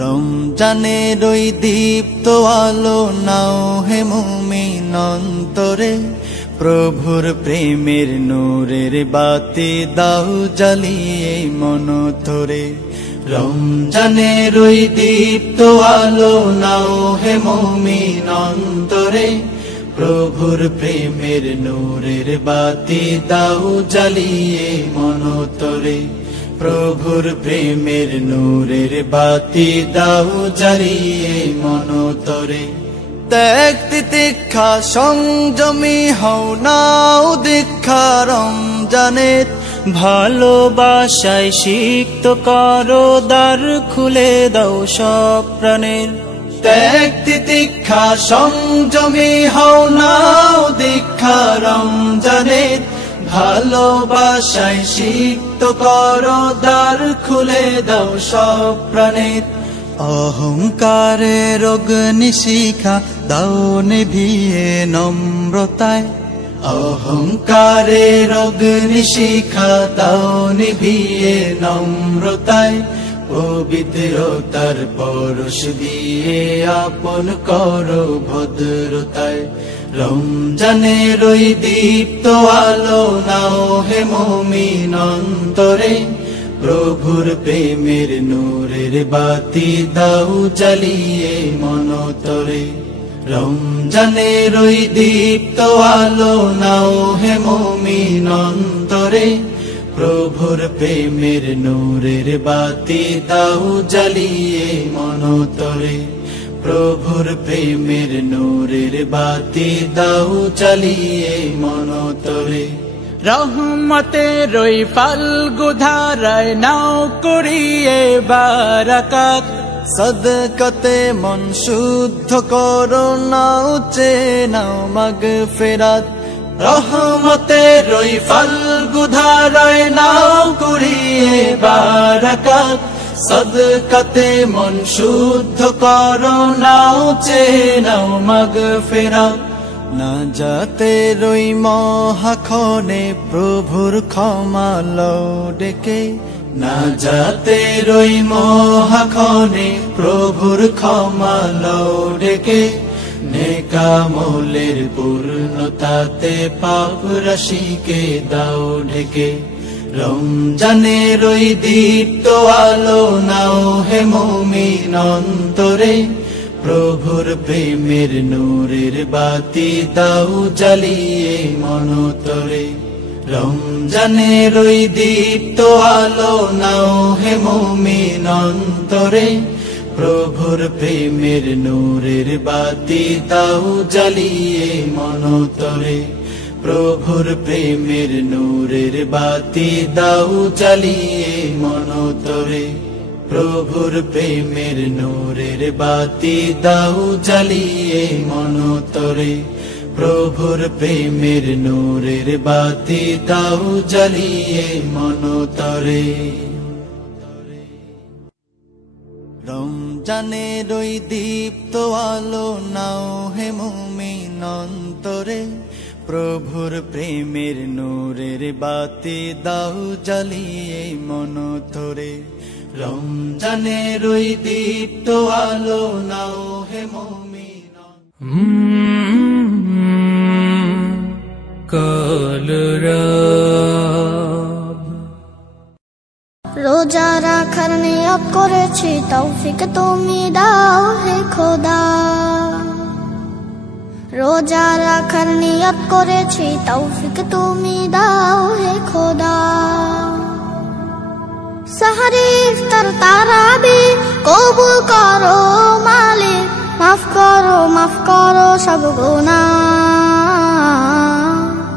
রমজানের ওই দীপ্ত আলো নাও হে মুমিন অন্তরে, প্রভুর প্রেমের নূরের বাতি দাও জ্বালিয়ে মন ধরে। রমজানের ওই দীপ্ত আলো নাও হে মুমিন অন্তরে, প্রভুর প্রেমের নূরের বাতি দাও জ্বালিয়ে মন ধরে। প্রভুর প্রেমের নূরের বাতি দাও জ্বালিয়ে মন ধরে। ত্যাগ তিতিক্ষা সংযমী হও নাও দীক্ষা রমজানের, ভালোবাসায় সিক্ত করো দ্বার খুলে দাও সব প্রাণের। ত্যাগ তিতিক্ষা সংযমী হও নাও দীক্ষা রমজানের, ভালোবাসায় সিক্ত করো দ্বার খুলে দাও সব প্রাণের। অহংকারের অগ্নিশিখা দাও নিভিয়ে নম্রতায়, অহংকারের অগ্নিশিখা দাও নিভিয়ে নম্রতায়। পবিত্রতার পরশ দিয়ে আপন করো ভদ্রতায়। রমজানের ওই দীপ্ত আলো নাও হে মুমিন অন্তরে, প্রভুর প্রেমের নূরের বাতি দাও জ্বালিয়ে মন ধরে। রমজানের ওই দীপ্ত আলো নাও হে মুমিন অন্তরে, প্রভুর প্রেমের নূরের বাতি দাও জ্বালিয়ে মন ধরে। প্রভুর প্রেমের নূরের বাতি দাও জ্বালিয়ে মন ধরে। রহমতের ওই ফাল্গু ধারায় নাও করিয়ে বারাকাত, সদকাতে মন শুদ্ধ করো নাও চেয়ে নাও মাগফিরাত। রহমতের ওই ফাল্গু ধারায় নাও করিয়ে বারাকাত, সদকাতে মন শুদ্ধ করো নাও চেয়ে নাও মাগফিরাত। না যাতে ওই মহাক্ষণে প্রভুর ক্ষমা লও ডেকে, না যাতে ওই মহাক্ষণে প্রভুর ক্ষমা লও ডেকে। নেকামলের পূর্ণতাতে পাপ রাশিকে দাও ঢেকে। রমজানের ওই দীপ্ত আলো নাও হে মুমিন অন্তরে, প্রভুর প্রেমের নূরের বাতি দাও জ্বালিয়ে মন ধরে। রমজানের ওই দীপ্ত আলো নাও হে মুমিন অন্তরে, প্রভুর প্রেমের নূরের বাতি দাও জ্বালিয়ে মন ধরে। প্রভুর প্রেমের নূরের বাতি দাও জ্বালিয়ে মন ধরে। প্রভুর প্রেমের নূরের বাতি দাও জ্বালিয়ে মন ধরে। প্রভুর প্রেমের নূরের বাতি দাও জ্বালিয়ে মন ধরে। রমজানের ওই দীপ্ত আলো নাও হে মুমিন অন্তরে, প্রভুর প্রেমের নূরের বাতি দাও জ্বালিয়ে মন ধরে। রমজানের ওই দীপ্ত আলো নাও হে মুমিন। রোজা রাখার নিয়ত করেছি, তৌফিক তুমি দাও হে খোদা। রোজা রাখার নিয়ত করেছি, তৌফিক তুমি দাও হে খোদা। সাহরি ইফতার তারাবি কবুল করো মালিক, মাফ করো সব গুনাহ।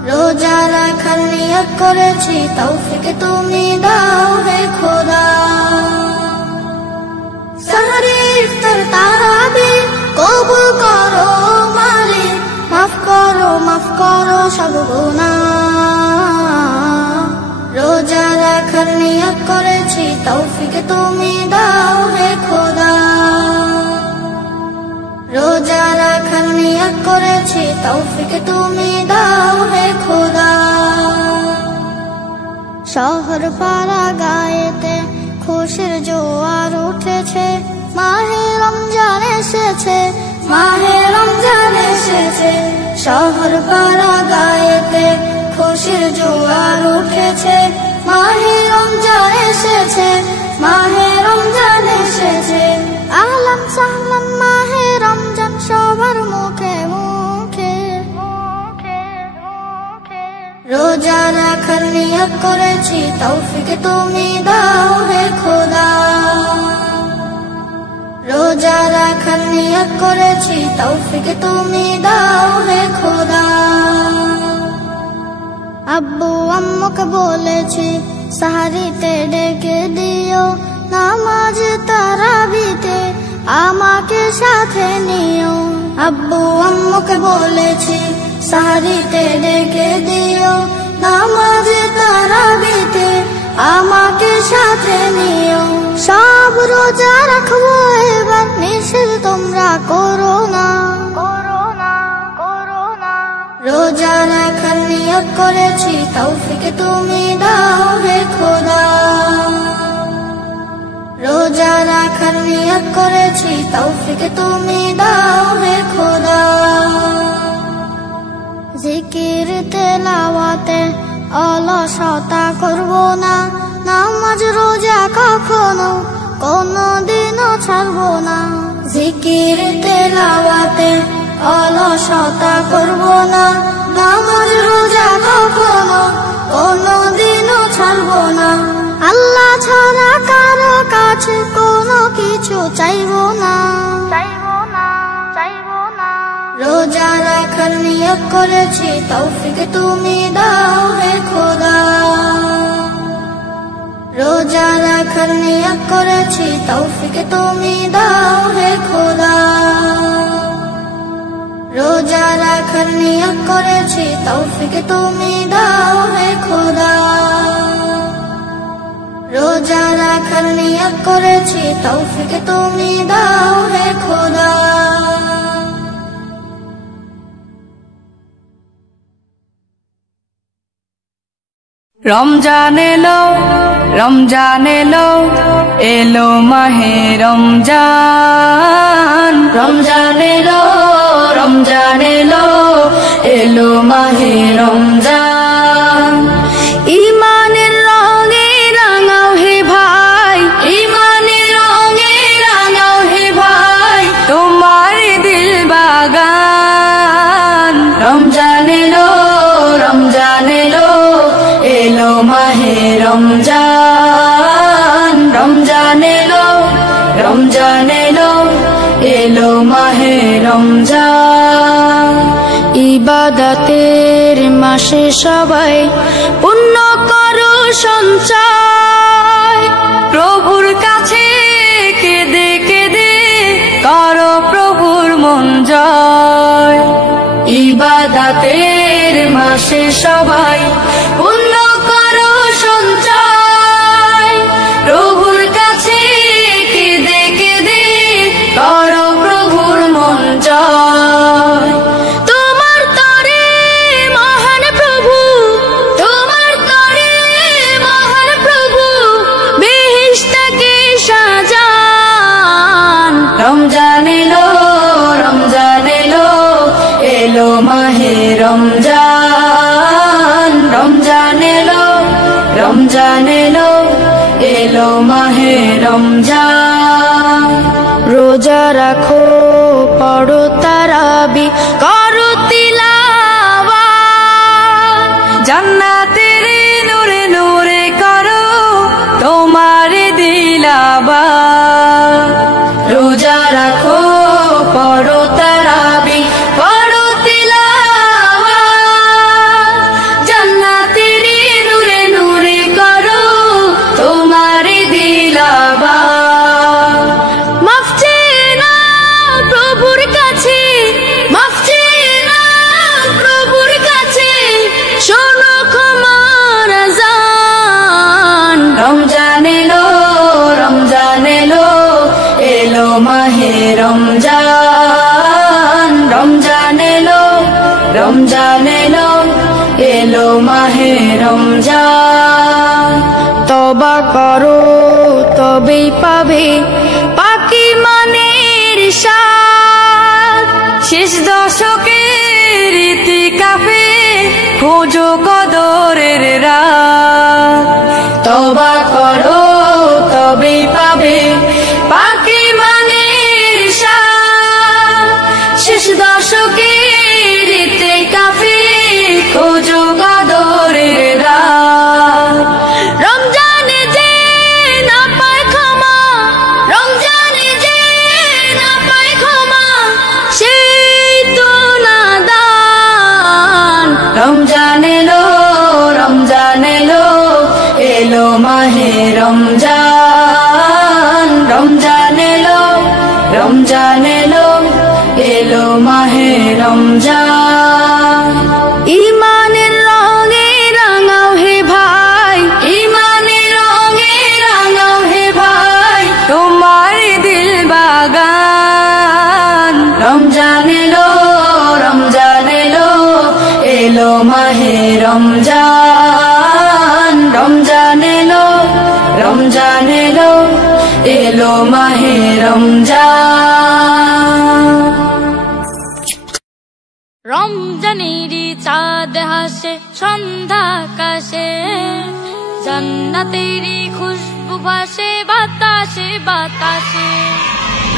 রোজা রাখার নিয়ত করেছি, তৌফিক তুমি দাও হে খোদা। সাহরি ইফতার তারাবি কবুল করো মালিক, মাফ করো সব গুনাহ। রোজা রাখার নিয়ত করেছি, তৌফিক তুমি দাও হে খোদা। রোজা রাখার নিয়ত করেছি, তৌফিক তুমি দাও হে খোদা। শহর পাড়া গায়েতে খুশির জোয়ার উঠেছে, মা মাহে রমজান এসেছে, শহর পাড়া গায়েতে খুশির জোয়ার উঠেছে। মাহে রমজান এসেছে, মাহে রমজান এসেছে। আহলান সাহলান মাহে রমজান সবার মুখে মুখে। রোজা রাখার নিয়ত করেছি, তৌফিক তুমি দাও হে খোদা। রোজা রাখার নিয়ত করেছি, তৌফিক তুমি দাও হে খোদা। আব্বু আম্মুকে বলেছি সাহারিতে ডেকে দিও, নামাজ তারাবিতে আমাকে সাথে নিও। আব্বু আম্মুকে বলেছি সাহারিতে ডেকে দিও, নামাজ তারাবিতে আমাকে সাথে নিও। সব রোজা রাখবো এবার, নিষেধ তোমরা করো না। রোজা রাখার নিয়ত করেছি, তৌফিক তুমি দাও হে খোদা। রোজা রাখার নিয়ত করেছি, তৌফিক তুমি দাও হে খোদা। জিকির তেলাওয়াতে অলসতা করব না, নামাজ রোজা কখনো কোনদিনও ছাড়ব না। জিকির তেলাওয়াতে অলসতা করব না, নামাজ রোজা কখনো কোনদিনও ছাড়ব না। আল্লাহ ছাড়া কারো কাছে কোনো কিছু চাইব না। রোজা রাখার নিয়ত করেছি, তৌফিক তুমি দাও হে খোদা। রোজা রাখার নিয়ত করেছি, তৌফিক তুমি দাও হে খোদা। রোজা রাখার নিয়ত করেছি, তৌফিক তুমি দাও হে খোদা। রোজা রাখার নিয়ত করেছি, তৌফিক তুমি দাও হে খোদা। রমজান এলো, রমজান এলো, এলো মাহে রমজান। রমজান এলো, রমজান এলো, এলো মাহে রমজান। ইমানের রঙে রাঙাও হে ভাই, ইমানের রঙে রাঙাও হে ভাই, তোমার দিল বাগান। রমজান এলো, রমজান এলো, এলো মাহে রমজান। রমজান এলো, রমজান এলো, এলো মাহে রমজান। ইবাদতের মাসে সবাই পুণ্য করো সঞ্চয়, প্রভুর কাছে কেঁদে কেঁদে করো প্রভুর মন জয়। ইবাদতের মাসে সবাই পুণ্য করো সঞ্চয়, প্রভুর কাছে কেঁদে কেঁদে করো প্রভুর মন জয়। তোমার তরে মহান প্রভু, তোমার তরে মহান প্রভু, বেহেশতকে সাজান। রমজান এলো, রমজান এলো, এলো মাহে রমজান। রমজান এলো, রমজান এলো, এলো মাহে রমজান। রোজা রাখো, পড়ো তারাবি, করো তিলাওয়াত, জান্নাতের নূরে নূরে করো তোমার দিলাবাত। রোজা রাখো, পড়ো তারাবি, পড়ো তিলাওয়াত, জান্নাতের নূরে নূরে করো তোমার দিলাবাত। মাফ চেয়ে নাও প্রভুর কাছে, মাফ চেয়ে নাও প্রভুর কাছে, শোনো ক্ষমার আযান। রমজান এলো, রমজান এলো, এলো মাহে রমজান। রমজান এলো, রমজান এলো, এলো মাহে রমজান। তওবা করো তবেই পাবে পাকি মানের স্বাদ, খোঁজো কদরের রাত। তওবা করো তবে পাবে পাকি মানের শান। শেষ দশকের ইতিকাফে খোঁজো কদরের রাত। রমজানে যে না পায় ক্ষমা, রমজানে যে না পায় ক্ষমা, সেই তো নাদান। রমজান এলো, রমজান এলো, এলো মাহে রমজান। রমজান এলো, রমজান এলো, এলো মাহে রমজান। ইমানের রঙে রাঙাও হে ভাই, ইমানের রঙে রাঙাও হে ভাই, তোমার দিল বাগান। রমজান এলো, রমজান এলো, এলো মাহে রমজান। রমজান এলো, রমজান এলো, এলো মাহে রমজান। রমজানেরই চাঁদ হাসে সন্ধ্যা আকাশে, জান্নাতেরই খুশবু ভাসে বাতাসে বাতাসে।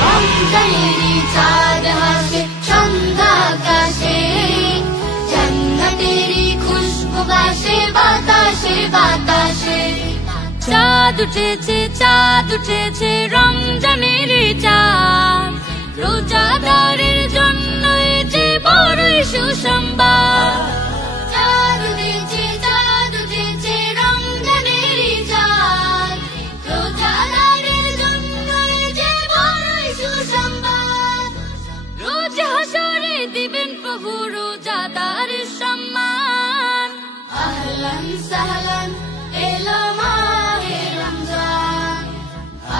রমজানেরই চাঁদ হাসে সন্ধ্যা আকাশে, জান্নাতেরই খুশবু ভাসে বাতাসে বাতাসে। চাঁদ উঠেছে, চাঁদ উঠেছে, রমজানেরই চাঁদ। রোজাদারের জন্য যে বড়ই সুসংবাদ। চাঁদ উঠেছে, চাঁদ উঠেছে, রমজানেরই চাঁদ। রোজাদারের জন্য যে বড়ই সুসংবাদ। রোজ হাসরে দিবেন প্রভু রোজাদারের সম্মান। আহলান সাহলান এলো মাহে রমজান,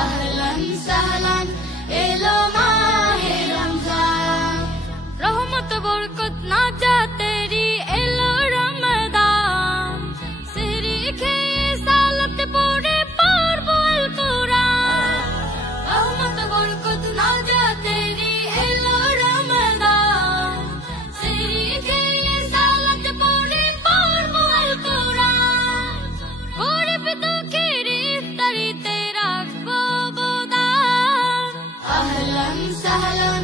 আহলান সাহলান এলো মাহে রমজান। রহমত বরকত নাজাতেরি এলো রমদান। সেহরি খেয়ে সালাত পড়ে পড়ব আল কুরআন। রহমত বরকত নাজাতেরি এলো রমদান। সেহরি খেয়ে সালাত পড়ে পড়ব আল কুরআন। গরিব দুঃখীর ইফতারিতে রাখবো অবদান। আহলান সাহলান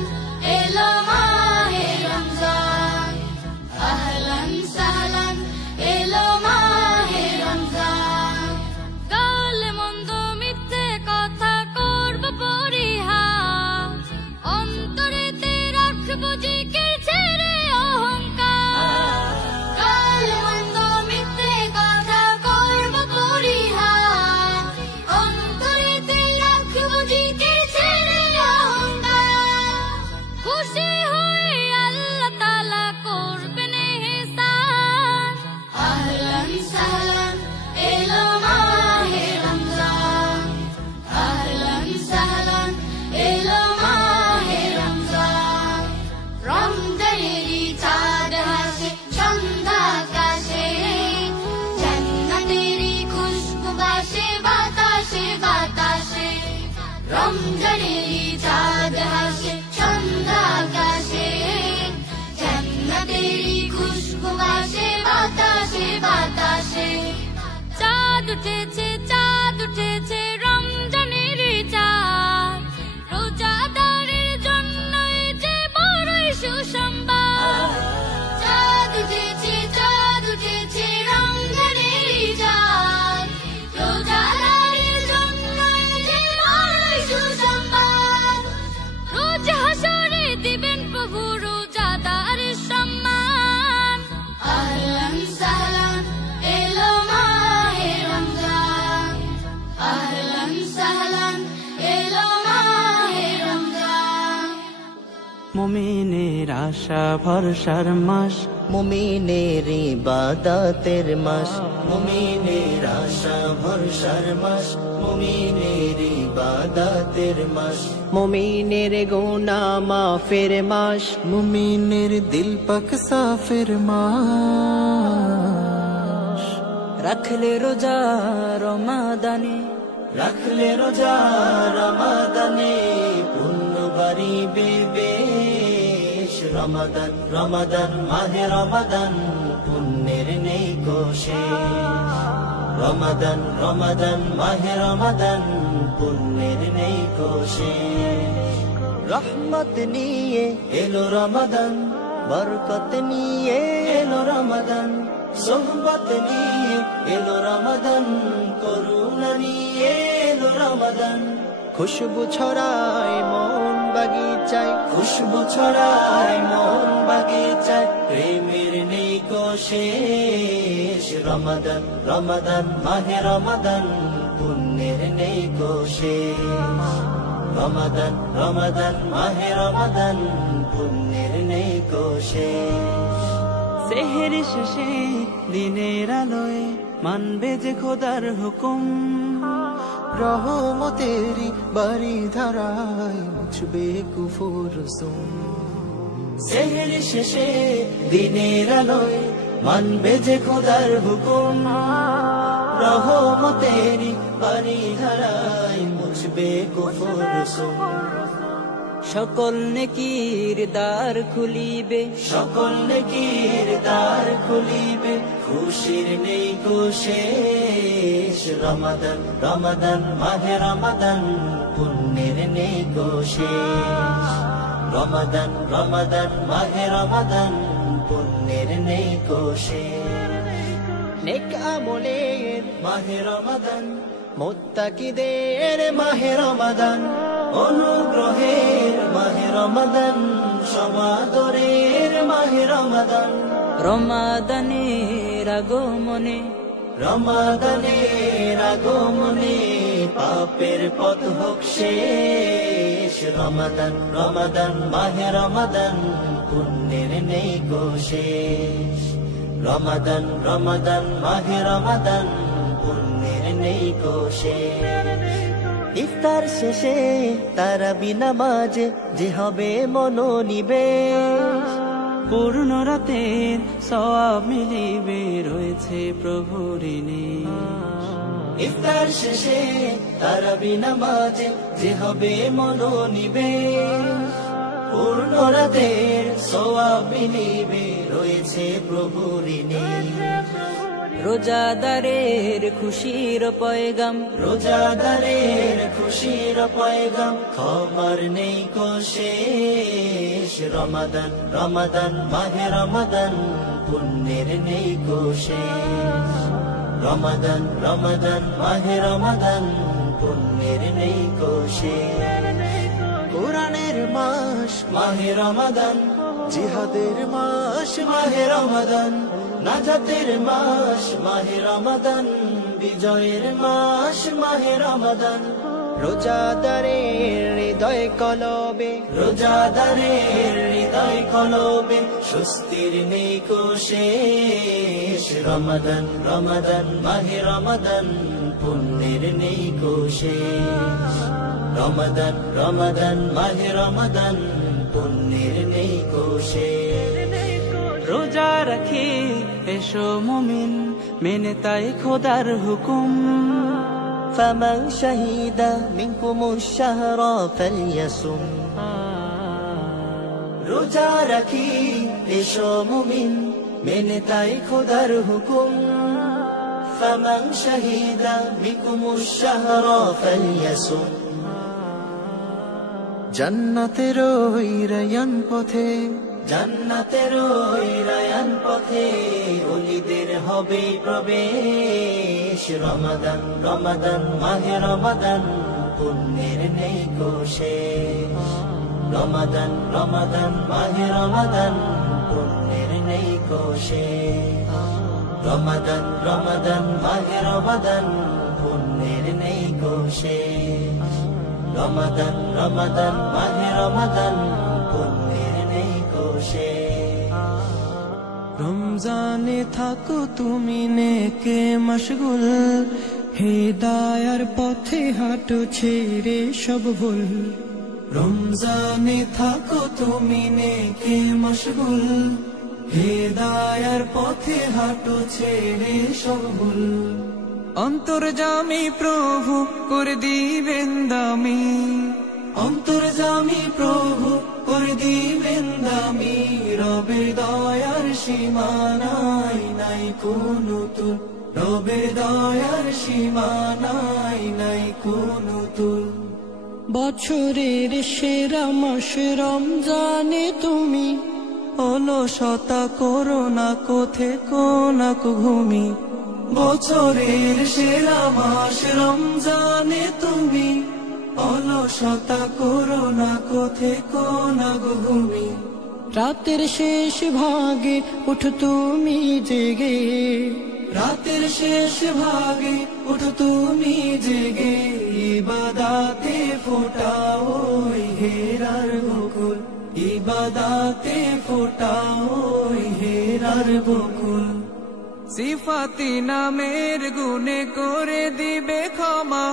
এলো মাহে রমজান, আহলান সাহলান এলো মাহে রমজান। গালে মন্দ মিথ্যে কথা করব পরিহার। অন্তরেতে রাখবো জিকির ছেড়ে অহংকার। গাল মন্দ মিথ্যে কথা করব পরিহার। অন্তরেতে রাখবো জিকির ছেড়ে অহংকার। খুশি হয়ে আল্লাহ তাআলা করবেন ইহসান। আহলান সাহলান এলো মাহে রমজান, আহলান সাহলান এলো মাহে রমজান। রমজানেরই চাঁদ হাসে সন্ধ্যা আকাশে, জান্নাতেরই খুশবু ভাসে বাতাসে বাতাসে। রমজানেরই চাঁদ হাসে সন্ধ্যা আকাশে, জান্নাতেরই খুশবু ভাসে বাতাসে বাতাসে। চাঁদ উঠেছে, চাঁদ উঠেছে, রমজানেরই চাঁদ। রোজাদারের জন্য যে বড়ই সুসংবাদ। চাঁদ উঠেছে, চাঁদ উঠেছে, রমজানেরই চাঁদ। রোজাদারের জন্য যে বড়ই সুসংবাদ। রোজ হাসরে দিবেন প্রভু রোজাদারের সম্মান। আহলান সাহলান এলো মাহে রমজান, আহলান সাহলান এলো মাহে রমজান। মুমিনের আশা ভরসার মাস, মুমিনের ইবাদতের মাস। মুমিনের আশা ভরসার মাস, মুমিনের ইবাদতের মাস। মুমিনের গুনাহ মাফের মাস, মুমিনের দিল পাক সাফের মাস। রাখলে রোজা রমাদানে, রাখলে রোজা রমাদানে, পুণ্য বাড়িবে বেশ। রমাদান রমাদান মাহে রমাদান পুণ্যের নেই শেষ রমাদান রমাদান মাহে রমাদান পুণ্যের নেই শেষ রহমত নিয়ে এলো রমাদান বরকত নিয়ে এলো রমাদান সোহবত নিয়ে এলো রমাদান করুণা নিয়ে এলো রমাদান খুশবু ছড়ায় মন বাগিচায় খুশবু ছড়ায় মন বাগিচায় প্রেমের নেই শেষ রমাদান রমাদান মাহে রমাদান পুণ্যের নেই শেষ রমাদান রমাদান মাহে রমাদান পুণ্যের নেই শেষ সেহের শেষে দিনের আলোয় মানবে যে খোদার হুকুম রহমতেরি বাড়ি ধারায় মুছবে কুফুর সুম সেহের শেষে দিনের আলোয় মানবে যে খোদার হুকুম রহমতেরি বাড়ি ধারায় মুছবে কুফুর সুম সকল নেকির দ্বার খুলিবে সকল নেকির দ্বার খুলিবে খুশির নেই শেষ রমাদান রমাদান মাহে রমাদান পুণ্যের নেই শেষ রমাদান রমাদান মাহে রমাদান পুণ্যের নেই শেষ নেক আমলের মাহে রমাদান মুত্তাকিদের মাহে রমাদান অনুগ্রহের মাহে রমাদান সমাদরের মাহে রমাদান রমাদানের আগমনে রমাদানের আগমনে পাপের পথ হোক শেষ রমাদান রমাদান মাহে রমাদান পুণ্যের নেই শেষ রমাদান রমাদান মাহে রমাদান পুণ্যের নেই শেষ ইফতার শেষে তারাবি নামাজে যে হবে মনোনিবেশ পূর্ণ রাতের সওয়াব মিলিবে রয়েছে প্রভুর নিশ ইফতার শেষে তারাবি নামাজে যে হবে মনোনিবেশ পূর্ণ রাতের সওয়াব মিলিবে রয়েছে প্রভুর নিশ রোজাদারের খুশির পয়গাম রোজাদারের খুশির পয়গাম খবর নেই শেষ রমাদান রমাদান মাহে রমাদান পুণ্যের নেই শেষ রমাদান রমাদান মাহে রমাদান পুণ্যের নেই শেষ কোরআনের মাস মাহে রমাদান জিহাদের মাস মাহে রমাদান নাজাতের মাস মাহে রমাদান বিজয়ের মাস মাহে রমাদান রোজাদারের হৃদয় কলবে রোজাদারের হৃদয় কলবে স্বস্তির নেই শেষ রমাদান রমাদান মাহে রমাদান পুণ্যের নেই শেষ রমাদান রমাদান মাহে রমাদান পুণ্যের নেই শেষ রোজা রাখি এসো মুমিন মেনে তাই খোদার হুকুম ফামান শাহিদা মিনকুমুশ শাহরা ফালইয়াসুম রোজা রাখি এসো মুমিন মেনে তাই খোদার হুকুম ফামান শাহিদা মিনকুমুশ শাহরা ফালইয়াসুম জান্নাতের ওই রায়ান পথে জান্নাতের ওই রায়ান পথে ওলিদের হবে প্রবেশ রমাদান রমাদান মাহে রমাদান পুণ্যের নেই শেষ রমাদান রমাদান মাহে রমাদান পুণ্যের নেই শেষ রমাদান রমাদান মাহে রমাদান পুণ্যের নেই শেষ রমাদান রমাদান মাহে রমাদান পুণ্যের নেই শেষ রমজানে থাকো তুমি নেকে মশগুল হিদায়ার পথে হাঁটো ছেড়ে সব ভুল রমজানে থাকো তুমি নেকে মশগুল হিদায়ার পথে হাঁটো ছেড়ে সব ভুল অন্তর্যামী প্রভু করে দিবেন দামি অন্তর্যামী প্রভু করে দিবেন দামি কোনো তুল, রবের দয়ার সীমা নাই, নাই কোনো তুল। বছরের সেরা মাস রমজানে তুমি অলসতা করো না কোথে কোনা ঘুমি। বছরের সেরা মাস রমজানে তুমি অলসতা করো না কোথে কোনা ঘুমি। রাতের শেষ ভাগে উঠো তুমি জেগে, রাতের শেষ ভাগে উঠো তুমি জেগে, ইবাদাতে ফোটাও ওই হেরার বকুল, ইবাদাতে ফোটাও ওই হেরার বকুল। সিফাতি নামের গুণে করে দিবে ক্ষমা,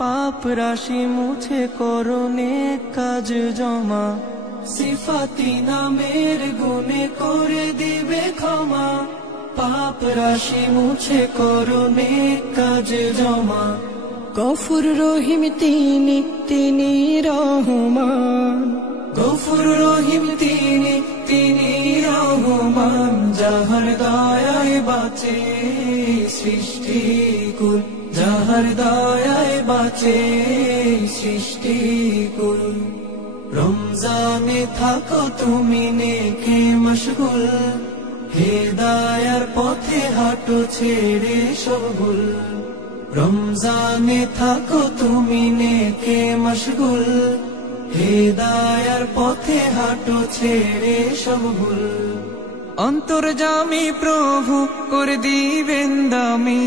পাপ রাশি মুছে করো নেক কাজ জমা। সিফাতি নামের গুণে করে দিবে ক্ষমা, পাপ রাশি মুছে করো নেক কাজ জমা। গফুর রহিম তিনি, তিনি রহমান, গফুর রহিম তিনি, তিনি রহমান। যাহার দয়ায় বাঁচে সৃষ্টি কুল, যাহার দয়ায় বাঁচে সৃষ্টি কুল। রমজানে থাকো তুমি নেকে মশগুল, হেদায়ার পথে হাঁটো ছেড়ে সব ভুল। রমজানে থাকো তুমি নেকে মশগুল, হেদায়ার পথে হাঁটো ছেড়ে সব ভুল। অন্তর্যামী প্রভু করে দিবেন দামি,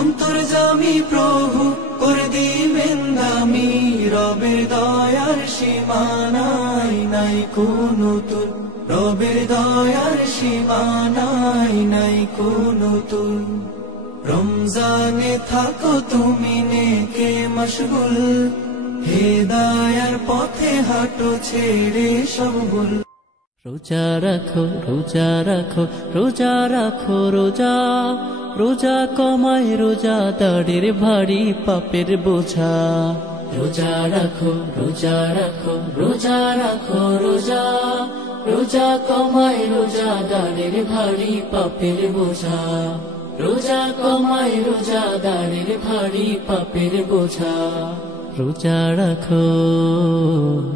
অন্তর্যামী প্রভু করে দিবেন দামি। রবের দয়ার সীমা নাই, নাই কোনো তুল, রবের দয়ার সীমা নাই, নাই কোনো তুল। রমজানে থাকো তুমি নেকে মশগুল, হেদায়ার পথে হাঁটো ছেড়ে সব ভুল। রোজা রাখো, রোজা রাখো, রোজা রাখো, রোজা রোজা কমায় রোজাদারের ভারী পাপের বোঝা। রোজা রাখো, রোজা রাখো, রোজা রাখো, রোজা রোজা কমায় রোজাদারের ভারী পাপের বোঝা। রোজা কমায় রোজাদারের ভারী পাপের বোঝা। রোজা রাখো,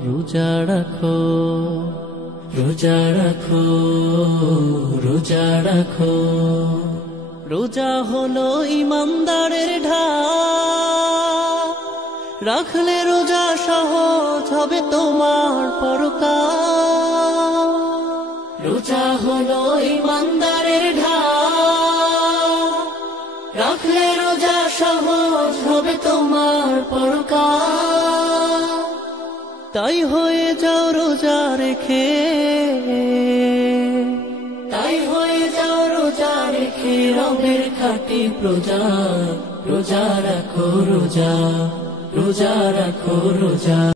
রোজা রাখো, রোজা রাখো, রোজা রাখো। রোজা হলো ইমানদারের ঢাল, রাখলে রোজা সহজ হবে তোমার পরকাল। রোজা হলো ইমানদারের ঢাল, রাখলে রোজা সহজ হবে তোমার পরকাল। তাই হয়ে যাও রোজা রেখে, তাই হয়ে যাও রোজা রেখে রবের খাঁটি প্রজা। রোজা রাখো, রোজা রোজা রাখো, রোজা।